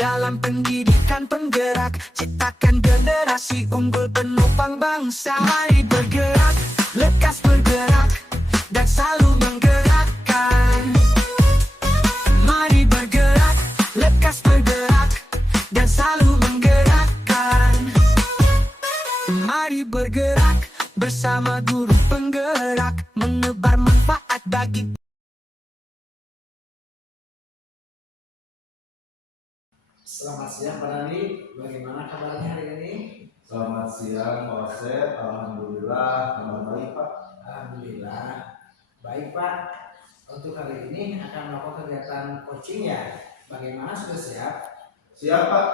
Dalam pendidikan penggerak, ciptakan generasi unggul penopang bangsa. Mari bergerak, lekas bergerak, dan selalu menggerakkan. Mari bergerak, lekas bergerak, dan selalu menggerakkan. Mari bergerak, bersama guru penggerak, menebar manfaat bagi. Selamat siang Pak Dandi, bagaimana kabarnya hari ini? Selamat siang Pak Asep, alhamdulillah kabar baik Pak. Alhamdulillah, baik Pak. Untuk hari ini akan melakukan kegiatan coaching ya. Bagaimana, sudah siap? Siap Pak.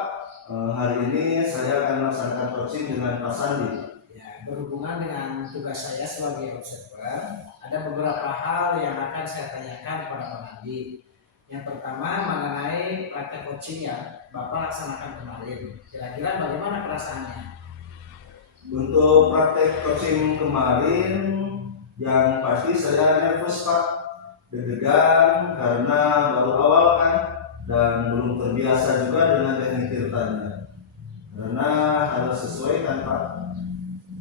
Hari ini saya akan melaksanakan coaching dengan Pak Sandi. Ya, berhubungan dengan tugas saya sebagai observer, ada beberapa hal yang akan saya tanyakan kepada Pak Dandi. Yang pertama mengenai praktek coaching ya Bapak laksanakan kemarin. Kira-kira bagaimana perasaannya? Untuk praktek coaching kemarin, yang pasti saya nervous Pak, deg-degan karena baru awal kan, dan belum terbiasa juga dengan teknik tirtanya. Karena harus sesuai kan Pak.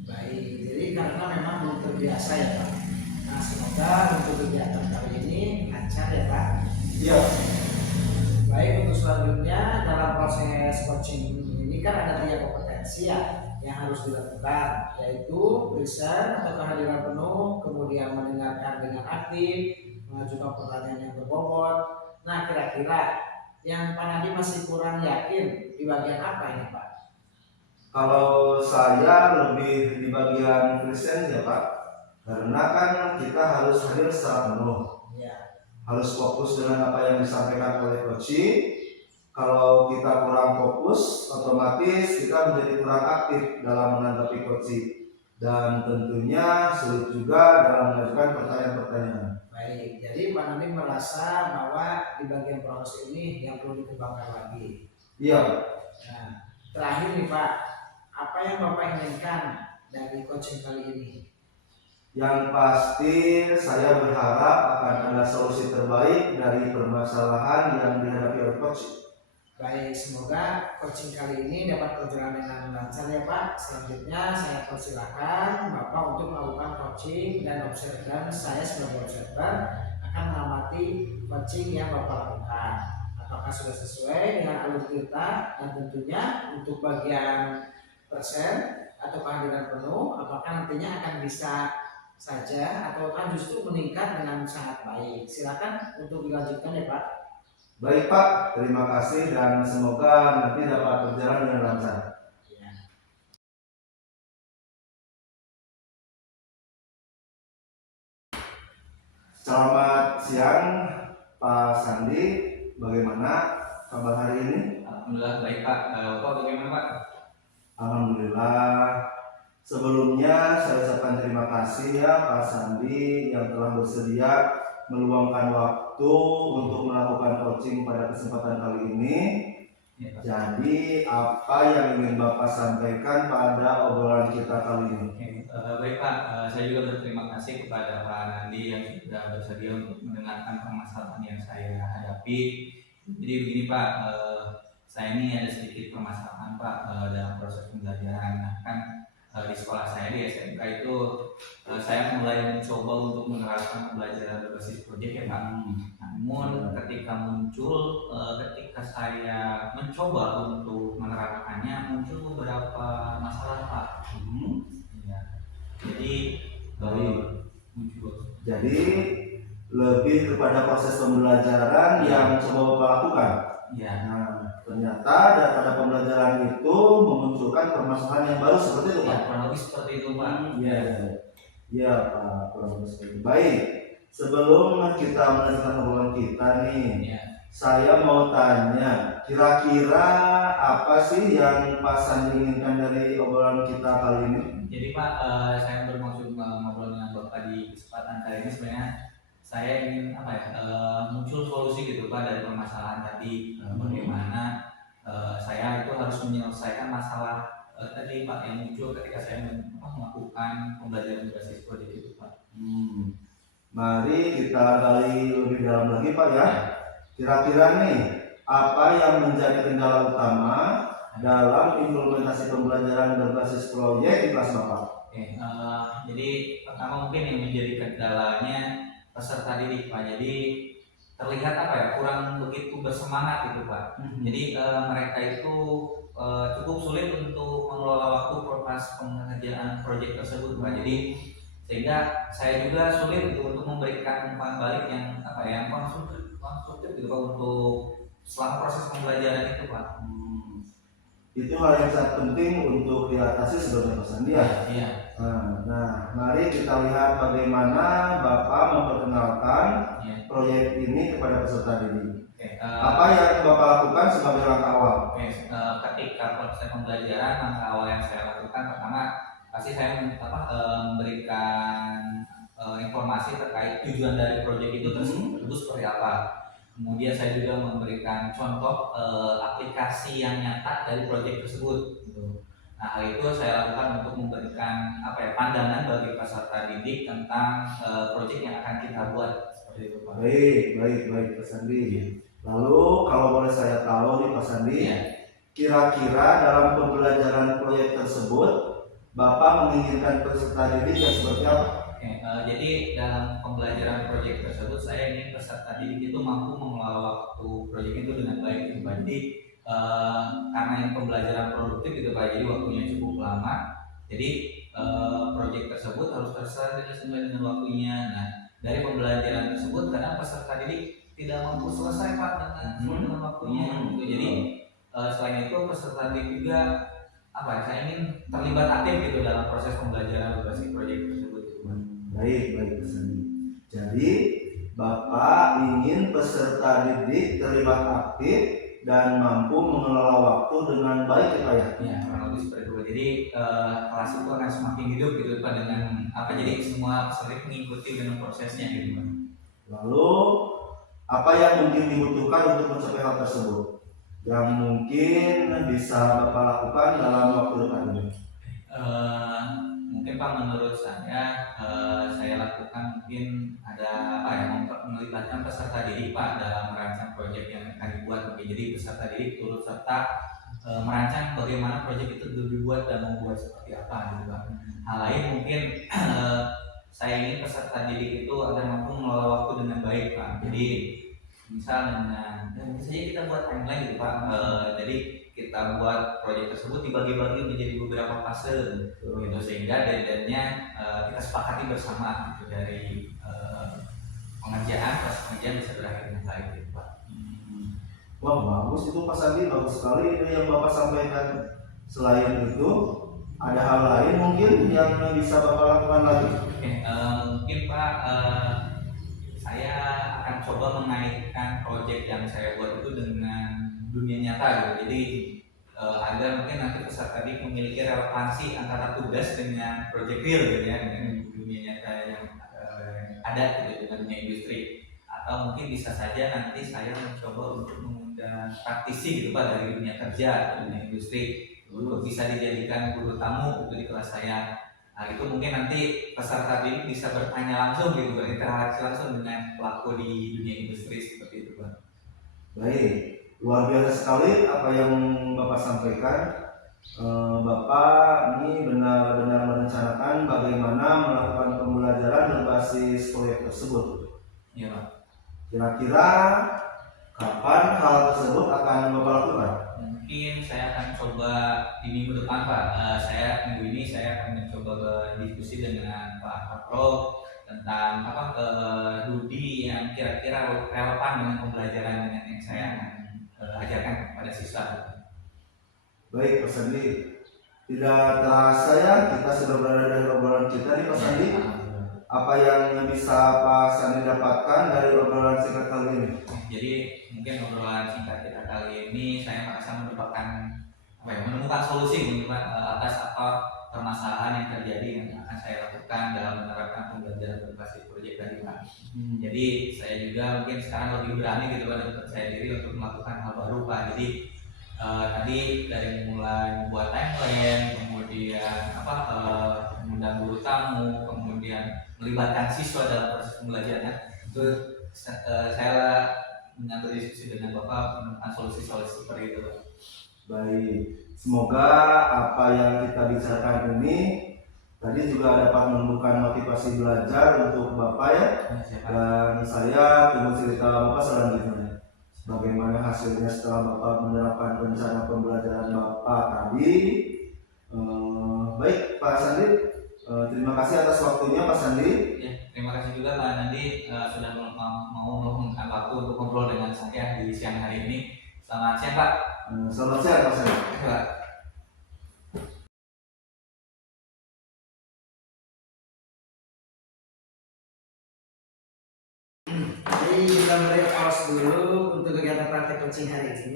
Baik, jadi karena memang belum terbiasa ya Pak. Nah, semoga untuk kegiatan kali ini lancar ya Pak. Iya. Baik, untuk selanjutnya dalam proses coaching ini kan ada 3 kompetensi ya yang harus dilakukan, yaitu listen atau kehadiran penuh, kemudian mendengarkan dengan aktif, mengajukan pertanyaan yang berbobot. Nah, kira-kira yang Pak Nadi masih kurang yakin di bagian apa ini Pak? Kalau saya lebih di bagian present ya Pak, karena kan kita harus hadir secara penuh, harus fokus dengan apa yang disampaikan oleh coaching. Kalau kita kurang fokus, otomatis kita menjadi kurang aktif dalam menanggapi coaching, dan tentunya sulit juga dalam mengajukan pertanyaan-pertanyaan. Baik, jadi Pak Nadi merasa bahwa di bagian proses ini yang perlu dikembangkan lagi. Iya. Nah, terakhir nih Pak, apa yang Bapak inginkan dari coaching kali ini? Yang pasti saya berharap akan ada solusi terbaik dari permasalahan yang dihadapi oleh coach. Baik, semoga coaching kali ini dapat berjalan dengan lancar ya Pak. Selanjutnya saya persilakan Bapak untuk melakukan coaching dan observer. Saya sebagai observer akan mengamati coaching yang Bapak lakukan. Apakah sudah sesuai dengan alur kita, dan tentunya untuk bagian persen atau kehadiran penuh, apakah nantinya akan bisa saja atau kan justru meningkat dengan sangat baik. Silakan untuk dilanjutkan ya Pak. Baik Pak, terima kasih dan semoga nanti dapat berjalan dengan lancar. Ya. Selamat siang Pak Sandi, bagaimana kabar hari ini? Alhamdulillah baik Pak. Bapak bagaimana Pak? Alhamdulillah. Sebelumnya saya ucapkan terima kasih ya Pak Sandi yang telah bersedia meluangkan waktu untuk melakukan coaching pada kesempatan kali ini. Ya, Pak. Jadi apa yang ingin Bapak sampaikan pada obrolan kita kali ini? Baik Pak, saya juga berterima kasih kepada Pak Nandi yang sudah bersedia untuk mendengarkan permasalahan yang saya hadapi. Jadi begini Pak, saya ini ada sedikit permasalahan Pak dalam proses pembelajaran. Nah kan di sekolah saya di SMK itu saya mulai mencoba untuk menerapkan pembelajaran berbasis proyek ya Pak. Namun ketika ketika saya mencoba untuk menerapkannya, muncul beberapa masalah Pak. Ya. Jadi muncul. Jadi lebih kepada proses pembelajaran yang coba Bapak lakukan. Ya. Nah, ternyata daripada pembelajaran itu memunculkan permasalahan yang baru seperti itu Pak. Ya, kurang lebih seperti itu Pak. Iya, iya Pak, kurang lebih seperti itu. Baik, sebelum kita melanjutkan obrolan kita nih, Ya. saya mau tanya, kira-kira apa sih yang Pak Sandi inginkan dari obrolan kita kali ini? Jadi Pak, saya bermaksud ngobrol dengan Bapak di kesempatan kali ini sebenarnya saya ingin muncul solusi gitu Pak dari permasalahan tadi. Bagaimana saya itu harus menyelesaikan masalah tadi Pak yang muncul ketika saya melakukan pembelajaran berbasis proyek itu Pak. Mari kita gali lebih dalam lagi Pak ya. Kira-kira nih apa yang menjadi kendala utama dalam implementasi pembelajaran berbasis proyek di kelas Bapak? Oke, jadi pertama mungkin yang menjadi kendalanya peserta didik Pak. Jadi terlihat apa ya, kurang begitu bersemangat gitu Pak. Jadi mereka itu cukup sulit untuk mengelola waktu pas pengerjaan proyek tersebut Pak. Jadi sehingga saya juga sulit gitu untuk memberikan umpan balik yang apa ya, yang konstruktif gitu Pak untuk selama proses pembelajaran itu Pak. Itu hal yang sangat penting untuk diatasi sebagai pesan dia. Iya. Nah, mari kita lihat bagaimana Bapak memperkenalkan proyek ini kepada peserta didik. Apa yang Bapak lakukan sebagai langkah awal? Ketika proses pembelajaran, langkah awal yang saya lakukan pertama pasti saya memberikan informasi terkait tujuan dari proyek itu tersebut seperti apa. Kemudian saya juga memberikan contoh aplikasi yang nyata dari proyek tersebut. Gitu. Nah, hal itu saya lakukan untuk memberikan apa ya, pandangan bagi peserta didik tentang proyek yang akan kita buat seperti itu Pak. Baik Pak Sandi. Lalu kalau boleh saya tahu nih Pak Sandi, kira-kira dalam pembelajaran proyek tersebut Bapak menginginkan peserta didik yang seperti apa? Jadi dalam pembelajaran proyek tersebut saya ingin peserta didik itu mampu mengelola waktu proyek itu dengan baik gitu Pak. Jadi karena yang pembelajaran produktif gitu Pak, jadi waktunya cukup lama. Jadi proyek tersebut harus terselesai sesuai dengan waktunya. Nah, dari pembelajaran tersebut kadang peserta didik tidak mampu selesai Pak dengan waktunya. Gitu. Jadi selain itu peserta didik juga apa ya, saya ingin terlibat aktif gitu dalam proses pembelajaran berbasis proyek tersebut. Baik Pak Sandi. Jadi Bapak ingin peserta didik terlibat aktif dan mampu mengelola waktu dengan baik ya Pak ya? Ya, kurang lebih seperti itu. Jadi kelas itu akan semakin hidup gitu Pak dengan apa, jadi semua peserta mengikuti dengan prosesnya gitu Pak. Lalu apa yang mungkin dibutuhkan untuk mencapai hal tersebut? Yang mungkin bisa Bapak lakukan dalam waktu dekat ini? Mungkin Pak, menurut saya lakukan mungkin ada apa ya, melibatkan peserta didik Pak dalam merancang proyek yang akan dibuat. Jadi peserta didik turut serta merancang bagaimana proyek itu dibuat dan membuat seperti apa gitu Pak. Hal lain mungkin saya ingin peserta didik itu agar mampu mengelola waktu dengan baik Pak. Jadi misalnya saja kita buat timeline gitu Pak. Jadi kita buat proyek tersebut dibagi-bagi menjadi beberapa fase gitu, sehingga deadline-nya kita sepakati bersama gitu, dari pengerjaan proses pengerjaan bisa berakhir dengan baik gitu Pak. Wah bagus itu Pak Sandi, bagus sekali itu yang Bapak sampaikan. Selain itu ada hal lain mungkin yang bisa Bapak lakukan lagi? Mungkin Pak, saya akan coba mengaitkan proyek yang saya buat itu dengan dunia nyata gitu. Jadi agar mungkin nanti peserta didik memiliki relevansi antara tugas dengan proyek real gitu ya, dengan dunia nyata yang ada gitu, dengan dunia industri. Atau mungkin bisa saja nanti saya mencoba untuk mengundang praktisi gitu Pak dari dunia kerja, dunia industri, untuk bisa dijadikan guru tamu gitu di kelas saya. Nah, itu mungkin nanti peserta didik bisa bertanya langsung gitu, berinteraksi langsung dengan pelaku di dunia industri seperti itu Pak. Baik, luar biasa sekali apa yang Bapak sampaikan. Bapak ini benar-benar merencanakan bagaimana melakukan pembelajaran berbasis proyek tersebut. Iya Pak. Kira-kira kapan hal tersebut akan Bapak lakukan? Mungkin saya akan coba di minggu depan Pak. Minggu ini saya akan mencoba berdiskusi dengan Pak Kapro tentang studi yang kira-kira relevan dengan pembelajaran dengan yang saya akan ajarkan kepada siswa. Baik Pak Sandi, tidak terasa ya kita sudah berada di obrolan kita nih Pak Sandi. Apa yang bisa Pak Sandi dapatkan dari obrolan singkat kali ini? Jadi mungkin obrolan singkat kita kali ini saya merasa menemukan solusi atas permasalahan yang terjadi yang akan saya lakukan dalam menerapkan pembelajaran berbasis proyek tadi Pak. Jadi saya juga mungkin sekarang lebih berani gitu Pak, dan percaya diri untuk melakukan hal baru Pak. Jadi tadi dari mulai membuat timeline, kemudian mengundang guru tamu, kemudian melibatkan siswa dalam proses pembelajaran, itu saya dengan berdiskusi dengan Bapak menemukan solusi-solusi seperti itu, Pak. Baik, semoga apa yang kita bicarakan ini tadi juga dapat menumbuhkan motivasi belajar untuk Bapak ya. Dan saya tunggu cerita Bapak selanjutnya. Bagaimana hasilnya setelah Bapak menerapkan rencana pembelajaran Bapak tadi. Baik Pak Sandi, terima kasih atas waktunya Pak Sandi. Ya, terima kasih juga Pak Nandi sudah mau meluangkan waktu untuk ngobrol dengan saya di siang hari ini. Selamat siang Pak. Selamat siang Pak Sandi. Pak. Jadi kita mulai pause dulu untuk kegiatan praktek coaching hari ini.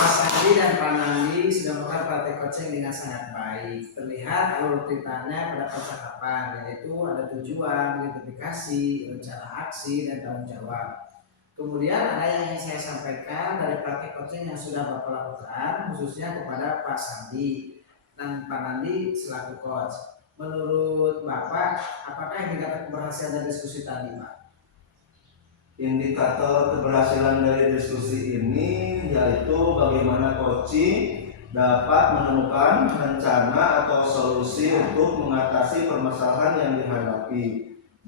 Pak Sandi dan Pak Nandi sudah melakukan praktek coaching dengan sangat baik. Terlihat alur ceritanya pada percakapan, yaitu ada tujuan, identifikasi, rencana aksi, dan tanggung jawab. Kemudian ada yang ingin saya sampaikan dari praktek coaching yang sudah Bapak lakukan, khususnya kepada Pak Sandi dan Pak Nandi selaku coach. Menurut Bapak, apakah indikator keberhasilan dari diskusi tadi, Pak? Indikator keberhasilan dari diskusi ini yaitu bagaimana coaching dapat menemukan rencana atau solusi untuk mengatasi permasalahan yang dihadapi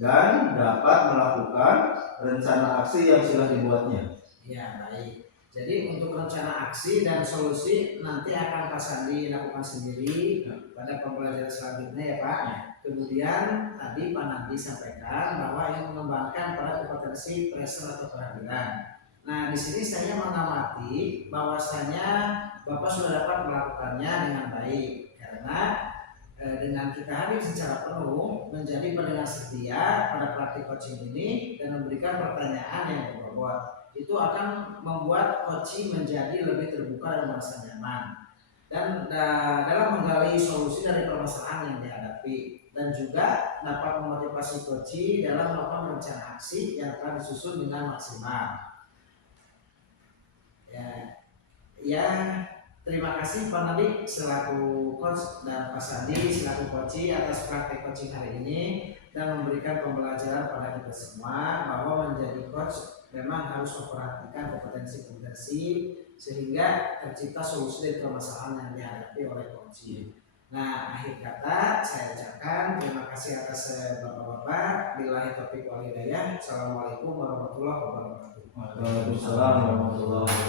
dan dapat melakukan rencana aksi yang sudah dibuatnya. Ya, baik. Jadi untuk rencana aksi dan solusi nanti akan Pak Sandi lakukan sendiri pada pembelajaran selanjutnya ya Pak. Kemudian tadi Pak Nandi sampaikan bahwa yang mengembangkan pada kompetensi present atau kehadiran. Nah di sini saya mengamati bahwasanya Bapak sudah dapat melakukannya dengan baik karena dengan kita hadir secara penuh menjadi pendengar setia pada praktik coaching ini dan memberikan pertanyaan yang berbobot, itu akan membuat coaching menjadi lebih terbuka dan merasa nyaman dan dalam menggali solusi dari permasalahan yang dihadapi dan juga dapat memotivasi coaching dalam melakukan rencana aksi yang telah disusun dengan maksimal. Ya, terima kasih Pak Nadi selaku coach dan Pak Sandi selaku coaching atas praktek coaching hari ini dan memberikan pembelajaran pada kita semua bahwa menjadi coach memang harus memperhatikan kompetensi-kompetensi sehingga tercipta solusi dari permasalahan yang dihadapi oleh coaching. Nah, akhir kata saya ucapkan terima kasih atas Bapak-bapak. Billahi taufiq wal hidayah. Assalamualaikum warahmatullahi wabarakatuh. Waalaikumsalam warahmatullahi wabarakatuh.